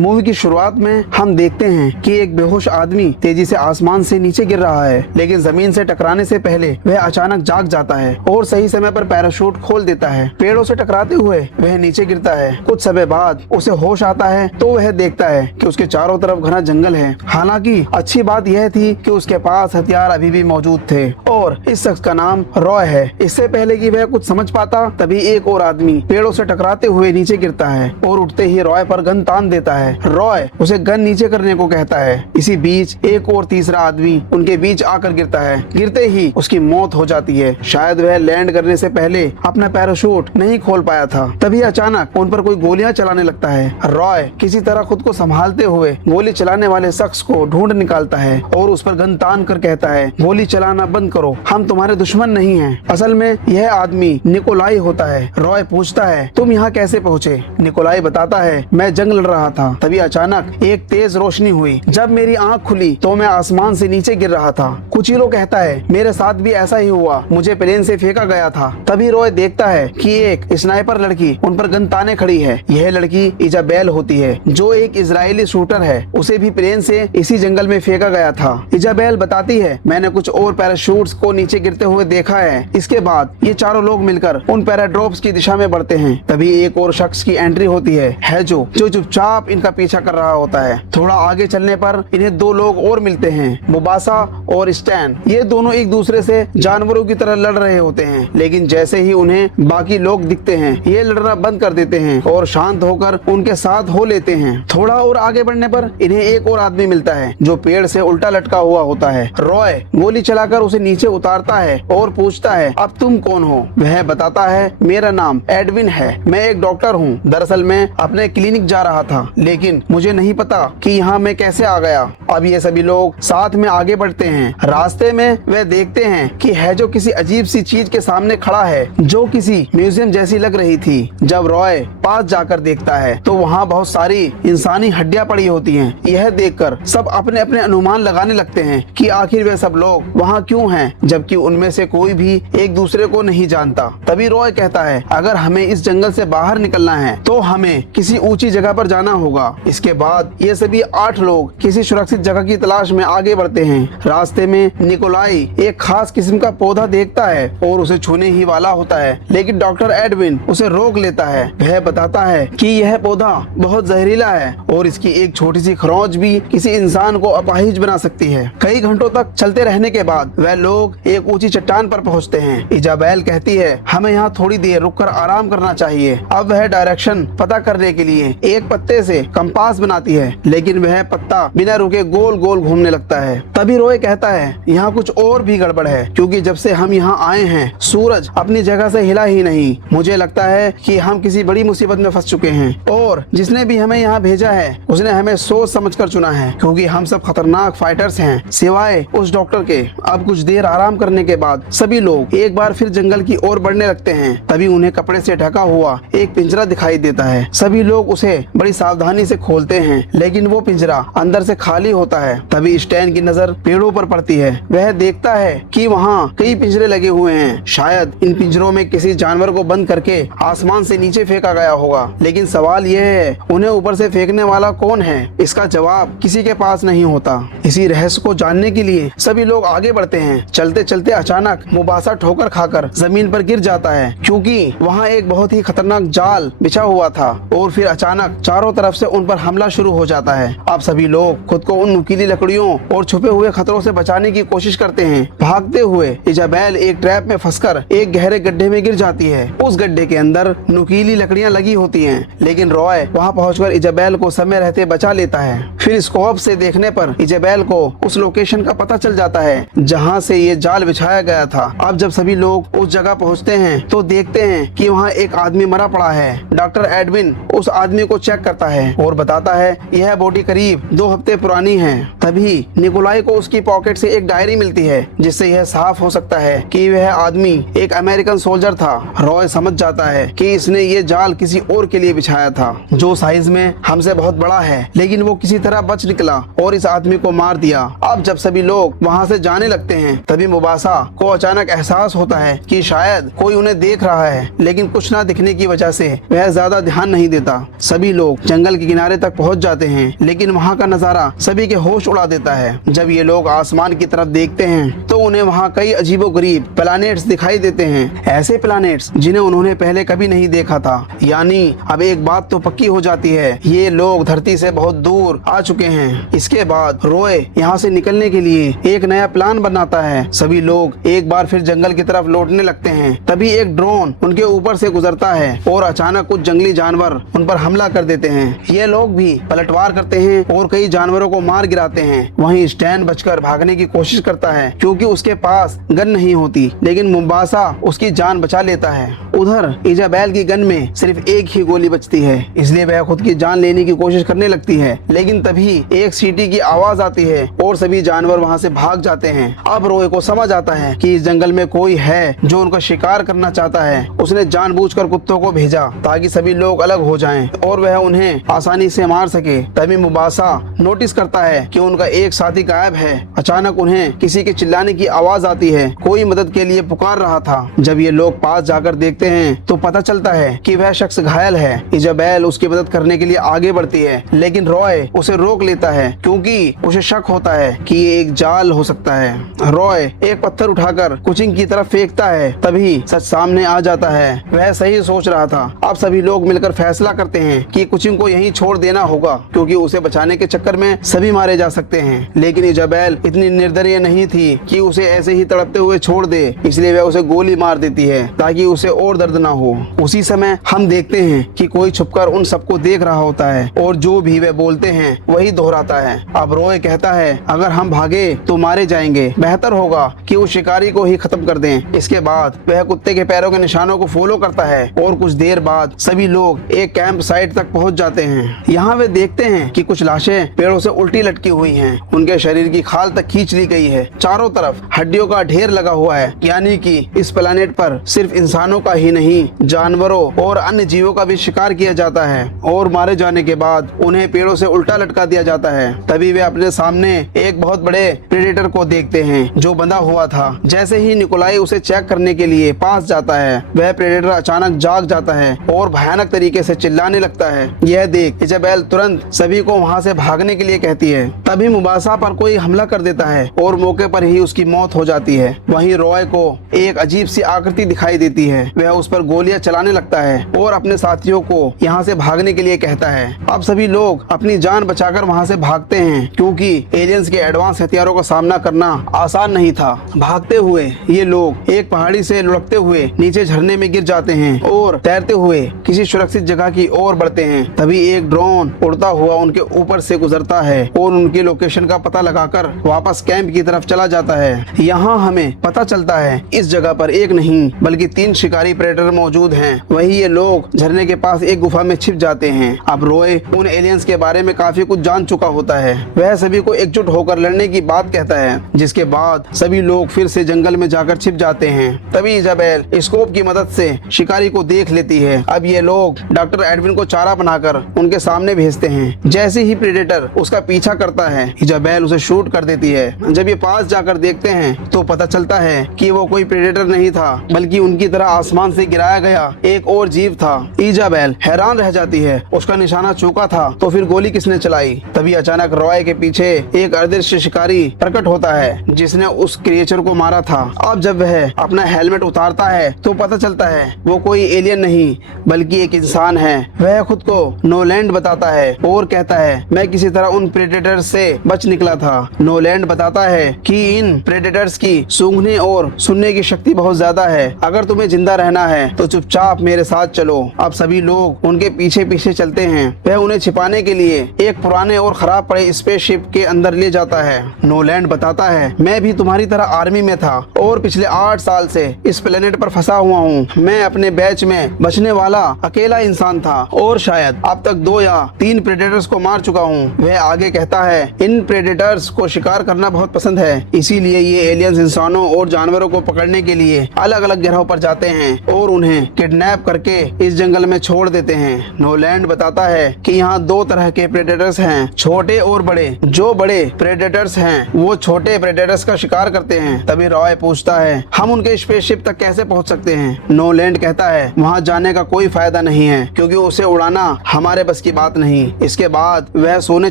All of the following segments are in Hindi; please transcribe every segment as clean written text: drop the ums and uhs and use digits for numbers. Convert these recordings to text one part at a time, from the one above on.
मूवी की शुरुआत में हम देखते हैं कि एक बेहोश आदमी तेजी से आसमान से नीचे गिर रहा है, लेकिन जमीन से टकराने से पहले वह अचानक जाग जाता है और सही समय पर पैराशूट खोल देता है। पेड़ों से टकराते हुए वह नीचे गिरता है। कुछ समय बाद उसे होश आता है तो वह देखता है कि उसके चारों तरफ घना जंगल है। हालांकि अच्छी बात यह थी कि उसके पास हथियार अभी भी मौजूद थे और इस शख्स का नाम रॉय है। इससे पहले कि वह कुछ समझ पाता तभी एक और आदमी पेड़ों से टकराते हुए नीचे गिरता है और उठते ही रॉय पर गन तान देता है। रॉय उसे गन नीचे करने को कहता है। इसी बीच एक और तीसरा आदमी उनके बीच आकर गिरता है। गिरते ही उसकी मौत हो जाती है। शायद वह लैंड करने से पहले अपना पैराशूट नहीं खोल पाया था। तभी अचानक उन पर कोई गोलियां चलाने लगता है। रॉय किसी तरह खुद को संभालते हुए गोली चलाने वाले शख्स को ढूंढ निकालता है और उस पर गन तान कर कहता है, गोली चलाना बंद करो, हम तुम्हारे दुश्मन नहीं हैं। असल में यह आदमी निकोलाई होता है। रॉय पूछता है, तुम यहाँ कैसे पहुँचे? निकोलाई बताता है, मैं जंग लड़ रहा था। तभी अचानक एक तेज रोशनी हुई। जब मेरी आंख खुली तो मैं आसमान से नीचे गिर रहा था। कुचिलो कहता है, मेरे साथ भी ऐसा ही हुआ, मुझे प्लेन से फेंका गया था। तभी रॉय देखता है कि एक स्नाइपर लड़की उन पर गन ताने खड़ी है। यह लड़की इजाबेल होती है, जो एक इजरायली शूटर है। उसे भी प्लेन से इसी जंगल में फेंका गया था। इजाबेल बताती है, मैंने कुछ और पैराशूट्स को नीचे गिरते हुए देखा है। इसके बाद ये चारों लोग मिलकर उन पैराड्रॉप्स की दिशा में बढ़ते हैं। तभी एक और शख्स की एंट्री होती है जो चुपचाप इनका पीछा कर रहा होता है। थोड़ा आगे चलने पर इन्हें दो लोग और मिलते हैं, मुबासा और स्टैन। ये दोनों एक दूसरे से जानवरों की तरह लड़ रहे होते हैं, लेकिन जैसे ही उन्हें बाकी लोग दिखते हैं ये लड़ना बंद कर देते हैं और शांत होकर उनके साथ हो लेते हैं। थोड़ा और आगे बढ़ने पर इन्हें एक और आदमी मिलता है जो पेड़ से उल्टा लटका हुआ होता है। रॉय गोली चलाकर उसे नीचे उतारता है और पूछता है, अब तुम कौन हो? वह बताता है, मेरा नाम एडविन है, मैं एक डॉक्टर हूँ। दरअसल मैं अपने क्लिनिक जा रहा था, लेकिन मुझे नहीं पता कि यहाँ मैं कैसे आ गया। अब ये सभी लोग साथ में आगे बढ़ते हैं। रास्ते में वे देखते हैं कि जो किसी अजीब सी चीज के सामने खड़ा है जो किसी म्यूजियम जैसी लग रही थी। जब रॉय पास जाकर देखता है तो वहाँ बहुत सारी इंसानी हड्डियां पड़ी होती हैं। यह देखकर सब अपने अपने अनुमान लगाने लगते हैं कि आखिर वे सब लोग वहाँ क्यों हैं, जबकि उनमें से कोई भी एक दूसरे को नहीं जानता। तभी रॉय कहता है, अगर हमें इस जंगल से बाहर निकलना है तो हमें किसी ऊंची जगह पर जाना होगा। इसके बाद ये सभी 8 लोग किसी सुरक्षित जगह की तलाश में आगे बढ़ते हैं। रास्ते में निकोलाई एक खास किस्म का पौधा देखता है और उसे छूने ही वाला होता है, लेकिन डॉक्टर एडविन उसे रोक लेता है। वह बताता है कि यह पौधा बहुत जहरीला है और इसकी एक छोटी सी खरोंच भी किसी इंसान को अपाहिज बना सकती है। कई घंटों तक चलते रहने के बाद वह लोग एक ऊंची चट्टान पर पहुंचते हैं। इजाबेल कहती है, हमें यहाँ थोड़ी देर रुककर आराम करना चाहिए। अब वह डायरेक्शन पता करने के लिए एक पत्ते से कंपास बनाती है, लेकिन वह पत्ता बिना रुके गोल गोल घूमने लगता है। तभी रॉय कहता है, यहाँ कुछ और भी गड़बड़ है, क्योंकि जब से हम यहाँ आए हैं सूरज अपनी जगह से हिला ही नहीं। मुझे लगता है कि हम किसी बड़ी मुसीबत में फंस चुके हैं और जिसने भी हमें यहाँ भेजा है उसने हमें सोच समझकर चुना है, क्योंकि हम सब खतरनाक फाइटर्स हैं सिवाय उस डॉक्टर के। अब कुछ देर आराम करने के बाद सभी लोग एक बार फिर जंगल की ओर बढ़ने लगते हैं। तभी उन्हें कपड़े से ढका हुआ एक पिंजरा दिखाई देता है। सभी लोग उसे बड़ी सावधानी से खोलते हैं, लेकिन वो पिंजरा अंदर से खाली होता है। तभी स्टैन की नजर पेड़ों पर पड़ती है। वह देखता है कि वहाँ कई पिंजरे लगे हुए हैं। शायद इन पिंजरों में किसी जानवर को बंद करके आसमान से नीचे फेंका गया होगा, लेकिन सवाल यह है, उन्हें ऊपर से फेंकने वाला कौन है? इसका जवाब किसी के पास नहीं होता। इसी रहस्य को जानने के लिए सभी लोग आगे बढ़ते हैं। चलते चलते अचानक मुबासा ठोकर खाकर जमीन पर गिर जाता है, क्योंकि वहाँ एक बहुत ही खतरनाक जाल बिछा हुआ था और फिर अचानक चारों तरफ से उन पर हमला शुरू हो जाता है। अब सभी लोग खुद को उन नुकीली लकड़ियों और छुपे हुए खतरों से बचाने की कोशिश करते हैं। भागते हुए इजाबेल एक ट्रैप में फंसकर एक गहरे गड्ढे में गिर जाती है। उस गड्ढे के अंदर नुकीली लकड़ियां लगी होती हैं, लेकिन रॉय वहां पहुंचकर इजाबेल को समय रहते बचा लेता है। फिर स्कोप से देखने पर इजाबेल को उस लोकेशन का पता चल जाता है जहां से ये जाल बिछाया गया था। अब जब सभी लोग उस जगह पहुंचते हैं तो देखते हैं कि वहां एक आदमी मरा पड़ा है। डॉक्टर एडविन उस आदमी को चेक करता है और बताता है यह बॉडी करीब 2 हफ्ते पुरानी है। तभी निकोलाई को उसकी पॉकेट से एक डायरी मिलती है, जिससे यह साफ हो सकता है कि वह आदमी एक अमेरिकन सोल्जर था। रॉय समझ जाता है कि इसने ये जाल किसी और के लिए बिछाया था, जो साइज में हमसे बहुत बड़ा है, लेकिन वो किसी तरह बच निकला और इस आदमी को मार दिया। अब जब सभी लोग वहाँ से जाने लगते हैं तभी मुबासा को अचानक एहसास होता है कि शायद कोई उन्हें देख रहा है, लेकिन कुछ न दिखने की वजह से वह ज्यादा ध्यान नहीं देता। सभी लोग जंगल के किनारे तक पहुंच जाते हैं, लेकिन वहाँ का नजारा सभी के होश उड़ा देता है। जब ये लोग आसमान की तरफ देखते हैं तो उन्हें वहाँ कई अजीबोगरीब प्लैनेट्स दिखाई देते हैं, ऐसे प्लैनेट्स जिन्हें उन्होंने पहले कभी नहीं देखा था। यानी अब एक बात तो पक्की हो जाती है, ये लोग धरती से बहुत दूर आ चुके हैं। इसके बाद रॉय यहाँ से निकलने के लिए एक नया प्लान बनाता है। सभी लोग एक बार फिर जंगल की तरफ लौटने लगते हैं। तभी एक ड्रोन उनके ऊपर से गुजरता है और अचानक कुछ जंगली जानवर उन पर हमला कर देते हैं। ये लोग भी पलटवार करते हैं और कई जानवरों को मार गिराते हैं। वहीं स्टैन बचकर भागने की कोशिश करता है क्योंकि उसके पास गन नहीं होती, लेकिन मुंबासा उसकी जान बचा लेता है। उधर इजाबेल की गन में सिर्फ एक ही गोली बचती है, इसलिए वह खुद की जान लेने की कोशिश करने लगती है। लेकिन तभी एक सीटी की आवाज आती है और सभी जानवर वहाँ से भाग जाते हैं। अब रॉय को समझ आता है कि इस जंगल में कोई है जो उनका शिकार करना चाहता है। उसने जानबूझकर कुत्तों को भेजा ताकि सभी लोग अलग हो जाएं और वह उन्हें आसानी से मार सके। तभी मुबासा नोटिस करता है कि उनका एक साथी गायब है। अचानक उन्हें किसी के चिल्लाने की आवाज आती है, कोई मदद के लिए पुकार रहा था। जब ये लोग पास जाकर देखते हैं तो पता चलता है कि वह शख्स घायल है। इजाबेल उसकी मदद करने के लिए आगे बढ़ती है, लेकिन रॉय उसे रोक लेता है क्योंकि उसे शक होता है कि ये एक जाल हो सकता है। रॉय एक पत्थर उठाकर कुचिंग की तरफ फेंकता है, तभी सच सामने आ जाता है। वह सही सोच रहा था। अब सभी लोग मिलकर फैसला करते हैं कि कुचिंग को यहीं छोड़ देना होगा क्योंकि उसे बचाने के चक्कर में सभी मारे जा सकते हैं। लेकिन इजाबेल इतनी निर्दयी नहीं थी कि उसे ऐसे ही तड़पते हुए छोड़ दे, इसलिए वह उसे गोली मार देती है ताकि उसे और दर्द ना हो। उसी समय हम देखते हैं कि कोई छुपकर उन सबको देख रहा होता है और जो भी वे बोलते हैं वही दोहराता है। अब रॉय कहता है, अगर हम भागे तो मारे जाएंगे, बेहतर होगा कि उस शिकारी को ही खत्म कर दें। इसके बाद वह कुत्ते के पैरों के निशानों को फॉलो करता है और कुछ देर बाद सभी लोग एक कैंप साइट तक पहुंच जाते हैं। यहाँ वे देखते हैं कि कुछ लाशें पेड़ों से उल्टी लटकी हुई हैं। उनके शरीर की खाल तक खींच ली गई है। चारों तरफ हड्डियों का ढेर लगा हुआ है, यानी कि इस प्लेनेट पर सिर्फ इंसानों का ही नहीं, जानवरों और अन्य जीवों का भी शिकार किया जाता है और मारे जाने के बाद उन्हें पेड़ों से उल्टा लटका दिया जाता है। तभी वे अपने सामने एक बहुत बड़े प्रेडेटर को देखते हैं जो बंधा हुआ था। जैसे ही निकोलाई उसे चेक करने के लिए पास जाता है, वह प्रेडेटर अचानक जाग जाता है और भयानक तरीके से चिल्लाने लगता है। यह देख इजाबेल तुरंत सभी को वहाँ से भागने के लिए कहती है। तभी मुबासा पर कोई हमला कर देता है और मौके पर ही उसकी मौत हो जाती है। वहीं रॉय को एक अजीब सी आकृति दिखाई देती है। वह उस पर गोलियां चलाने लगता है और अपने साथियों को यहाँ से भागने के लिए कहता है। अब सभी लोग अपनी जान बचाकर वहाँ से भागते हैं क्योंकि एलियंस के एडवांस हथियारों का सामना करना आसान नहीं था। भागते हुए ये लोग एक पहाड़ी से लुढ़कते हुए नीचे झरने में गिर जाते हैं और तैरते हुए किसी सुरक्षित जगह की ओर बढ़ते हैं। तभी एक ड्रोन उड़ता हुआ उनके ऊपर से गुजरता है और उनकी लोकेशन का पता लगाकर वापस कैंप की तरफ चला जाता है। यहाँ हमें पता चलता है इस जगह पर एक नहीं बल्कि 3 शिकारी प्रेडेटर मौजूद हैं। वही ये लोग झरने के पास एक गुफा में छिप जाते हैं। अब रॉय उन एलियंस के बारे में काफी कुछ जान चुका होता है। वह सभी को एकजुट होकर लड़ने की बात कहता है, जिसके बाद सभी लोग फिर से जंगल में जाकर छिप जाते हैं। तभी इजाबेल स्कोप की मदद से शिकारी को देख लेती है। अब ये लोग डॉक्टर एडविन को चारा बनाकर उनके सामने भेजते हैं। जैसे ही प्रेडेटर उसका पीछा करता है, इजाबेल उसे शूट कर देती है। जब ये पास जाकर देखते हैं तो पता चलता है कि वो कोई प्रेडेटर नहीं था बल्कि उनकी तरह आसमान से गिराया गया एक और जीव था। इजाबेल हैरान रह जाती है, उसका निशाना चूका था तो फिर गोली किसने चलाई। तभी अचानक रॉय के पीछे एक अदृश्य शिकारी प्रकट होता है जिसने उस क्रिएचर को मारा था। अब जब वह अपना हेलमेट उतारता है तो पता चलता है वो कोई एलियन नहीं बल्कि एक इंसान है। वह खुद को नोलैंड बताता है और कहता है, मैं किसी तरह उन प्रेडेटर्स से बच निकला था। नोलैंड बताता है कि इन प्रेडेटर्स की सूंघने और सुनने की शक्ति बहुत ज्यादा है। अगर तुम्हें जिंदा रहना है तो चुपचाप मेरे साथ चलो। अब सभी लोग उनके पीछे पीछे चलते हैं। वह उन्हें छिपाने के लिए एक पुराने और खराब पड़े स्पेसशिप के अंदर ले जाता है। नोलैंड बताता है, मैं भी तुम्हारी तरह आर्मी में था और पिछले 8 साल से इस प्लेनेट पर फंसा हुआ हूँ। मैं अपने बैच में बचने वाला अकेला इंसान था और शायद अब तक 2 या 3 प्रेडेटर्स को मार चुका हूँ। वह आगे कहता है, इन प्रेडेटर्स को शिकार करना बहुत पसंद है, इसीलिए ये एलियंस इंसानों और जानवरों को पकड़ने के लिए अलग अलग ग्रहों पर जाते हैं और उन्हें किडनैप करके इस जंगल में छोड़ देते हैं। नोलैंड बताता है कि यहाँ दो तरह के प्रेडेटर्स हैं, छोटे और बड़े। जो बड़े प्रेडेटर्स हैं वो छोटे प्रेडेटर्स का शिकार करते हैं। तभी रॉय पूछता है, हम उनके स्पेसशिप तक कैसे पहुँच सकते हैं? नोलैंड कहता है, वहाँ जाने का कोई फायदा नहीं है क्योंकि उसे उड़ाना हमारे बस की बात नहीं। इसके बाद वह सोने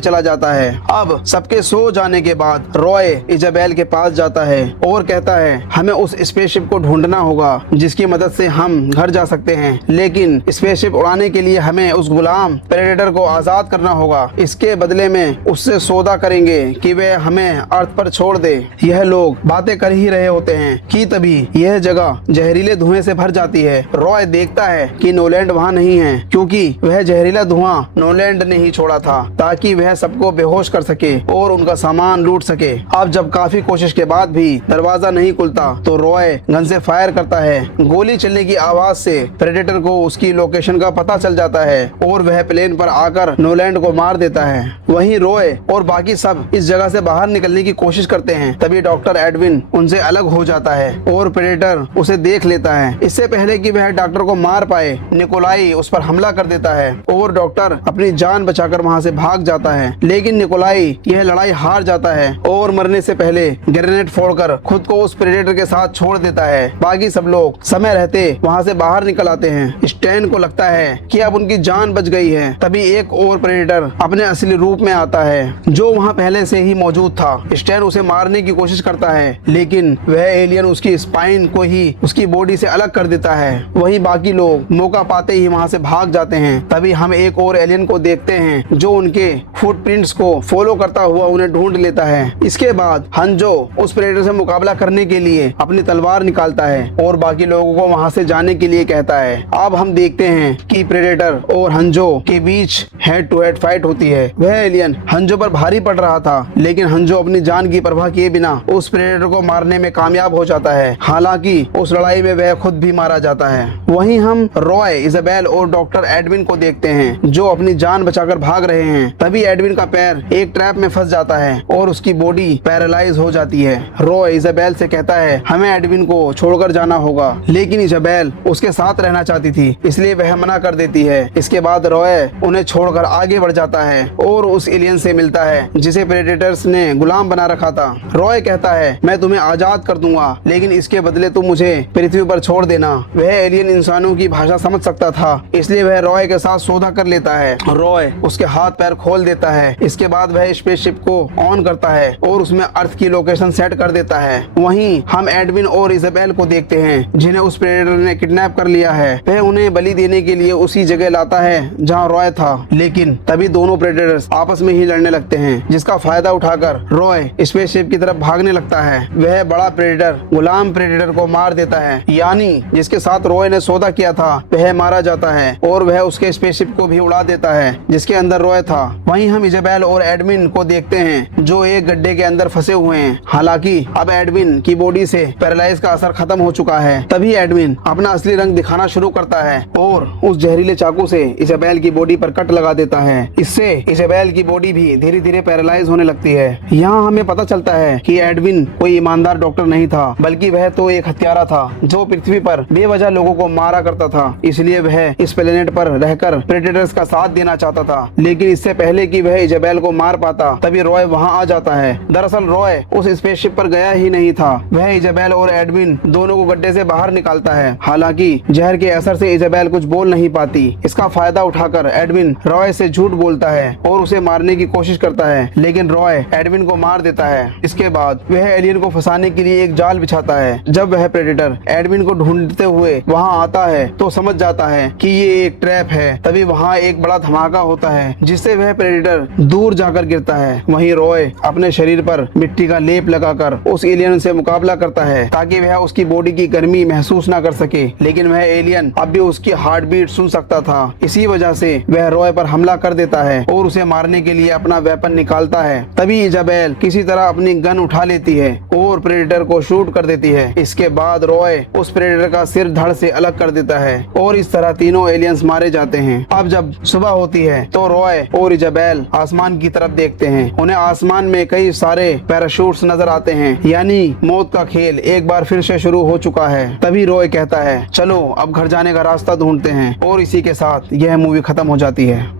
चला जाता है। अब सबके सो जाने के बाद रॉय इजाबेल के पास जाता है और कहता है, हमें उस स्पेसशिप को ढूंढना होगा जिसकी मदद से हम घर जा सकते हैं, लेकिन स्पेसशिप उड़ाने के लिए हमें उस गुलाम प्रेडेटर को आजाद करना होगा। इसके बदले में उससे सौदा करेंगे कि वह हमें अर्थ पर छोड़ दे। यह लोग बातें कर ही रहे होते हैं कि तभी यह जगह जहरीले धुएं से भर जाती है। रॉय देखता है कि नोलैंड वहाँ नहीं है क्योंकि वह जहरीला धुआं नोलैंड ने ही छोड़ा था ताकि वह सबको बेहोश कर सके और उनका सामान लूट सके। अब जब काफी कोशिश के बाद भी दरवाजा नहीं खुलता तो रॉय गन से फायर करता है। गोली चलने की आवाज से प्रेडेटर को उसकी लोकेशन का पता चल जाता है और वह प्लेन पर आकर नोलैंड को मार देता है। वहीं रॉय और बाकी सब इस जगह से बाहर निकलने की कोशिश करते हैं। तभी डॉक्टर एडविन उनसे अलग हो जाता है और प्रेडेटर उसे देख लेता है। इससे पहले कि वह डॉक्टर को मार पाए, निकोलाई उस पर हमला कर देता है और डॉक्टर अपनी जान बचाकर वहां से भाग जाता है। लेकिन निकोलाई यह लड़ाई हार जाता है और मरने से पहले ग्रेनेड फोड़कर खुद को उस प्रेडेटर के साथ छोड़ देता है। बाकी सब लोग समय रहते वहां से बाहर निकल आते हैं। स्टैन को लगता है कि अब उनकी जान बच गई है। तभी एक और प्रेडेटर अपने असली रूप में आता है जो वहाँ पहले से ही मौजूद था। स्टैन उसे मारने की कोशिश करता है लेकिन वह एलियन उसकी स्पाइन को ही उसकी बॉडी से अलग कर देता है। वहीं बाकी लोग मौका पाते ही वहाँ से भाग जाते हैं। तभी हम एक और एलियन को देखते हैं जो उनके फुटप्रिंट्स को फॉलो करता हुआ उन्हें ढूंढ लेता है। इसके बाद हंजो उस प्रेडेटर से मुकाबला करने के लिए अपनी तलवार निकालता है और बाकी लोगों को वहाँ से जाने के लिए कहता है। अब हम देखते हैं कि प्रेडेटर और हंजो के बीच हेड टू हेड फाइट होती है। वह एलियन हंजो पर भारी पड़ रहा था लेकिन हंजो अपनी जान की परवाह किए बिना उस प्रेडेटर को मारने में कामयाब हो जाता है। हालांकि उस लड़ाई में वह खुद भी मारा जाता है। वहीं हम रॉय, इजाबेल और डॉक्टर एडविन को देखते हैं जो अपनी जान बचाकर भाग रहे हैं। तभी एडविन का पैर एक ट्रैप में फंस जाता है और उसकी बॉडी पैरालाइज हो जाती है। रॉय इजाबेल से कहता है, हमें एडविन को छोड़कर जाना होगा, लेकिन इजाबेल उसके साथ रहना चाहती थी इसलिए वह मना कर देती है। इसके बाद रॉय उन्हें छोड़कर आगे बढ़ जाता है और उस एलियन से मिलता है जिसे प्रेडेटर्स ने गुलाम बना रखा था। रॉय कहता है, मैं तुम्हें आजाद कर दूंगा लेकिन इसके बदले तुम मुझे पृथ्वी पर छोड़ देना। वह एलियन इंसानों की भाषा समझ सकता था इसलिए वह रॉय के साथ सौदा कर लेता है। रॉय उसके हाथ पैर खोल देता है। इसके बाद वह स्पेसशिप को ऑन करता है और उसमें अर्थ की लोकेशन सेट कर देता है। वहीं हम एडविन और इजाबेल को देखते हैं जिन्हें उस प्रेडेटर ने किडनैप कर लिया है। वह उन्हें बलि देने के लिए उसी जगह लाता है जहां रॉय था। लेकिन तभी दोनों प्रेडेटर्स आपस में ही लड़ने लगते हैं जिसका फायदा उठाकर रॉय स्पेसशिप की तरफ भागने लगता है। वह बड़ा प्रेडेटर गुलाम प्रेडेटर को मार देता है, यानी जिसके साथ रॉय ने सौदा किया था वह मारा जाता है और वह उसके स्पेसशिप को भी उड़ा देता है जिसके अंदर रॉय था। वहीं हम इजाबेल और एडविन को देखते हैं जो एक गड्ढे के अंदर फंसे हुए हैं। हालांकि अब एडविन की बॉडी से पैरालाइज का असर खत्म हो चुका है। तभी एडविन अपना असली रंग दिखाना शुरू करता है और उस जहरीले चाकू से इजाबेल की बॉडी पर कट लगा देता है। इससे इजाबेल की बॉडी भी धीरे धीरे पैरालाइज होने लगती है। यहाँ हमें पता चलता है कि एडविन कोई ईमानदार डॉक्टर नहीं था बल्कि वह तो एक हत्यारा था जो पृथ्वी पर बेवजह लोगों को मारा करता था। इसलिए वह इस प्लेनेट पर रहकर प्रेडेटर्स का साथ देना चाहता था। लेकिन इससे पहले कि वह इजाबेल को मार पाता तभी रॉय वहाँ आ जाता है। दरअसल रॉय उस स्पेसशिप पर गया ही नहीं था। वह इजाबेल और एडविन दोनों को गड्ढे से बाहर निकालता है। हालांकि जहर के असर से इजाबेल कुछ बोल नहीं पाती। इसका फायदा उठाकर एडविन रॉय से झूठ बोलता है और उसे मारने की कोशिश करता है, लेकिन रॉय एडविन को मार देता है। इसके बाद वह एलियन को फंसाने के लिए एक जाल बिछाता है। जब वह प्रेडेटर एडविन को ढूंढते हुए वहाँ आता है तो समझ जाता है कि ये एक ट्रैप है। तभी वहाँ एक बड़ा धमाका होता है जिससे वह प्रेडेटर दूर जाकर गिरता है। वहीं रॉय अपने शरीर पर मिट्टी का लेप लगाकर उस एलियन से मुकाबला करता है ताकि वह उसकी बॉडी की गर्मी महसूस ना कर सके। लेकिन वह एलियन अब भी उसकी हार्ट बीट सुन सकता था। इसी वजह से वह रॉय पर हमला कर देता है और उसे मारने के लिए अपना वेपन निकालता है। तभी इजाबेल किसी तरह अपनी गन उठा लेती है और प्रेडेटर को शूट कर देती है। इसके बाद रॉय उस प्रेडेटर का सिर धड़ से अलग कर देता है और इस तरह तीनों एलियंस मारे जाते हैं। अब जब सुबह होती है तो रॉय और इजाबेल राफेल आसमान की तरफ देखते हैं। उन्हें आसमान में कई सारे पैराशूट्स नजर आते हैं, यानी मौत का खेल एक बार फिर से शुरू हो चुका है। तभी रॉय कहता है, चलो अब घर जाने का रास्ता ढूंढते हैं, और इसी के साथ यह मूवी खत्म हो जाती है।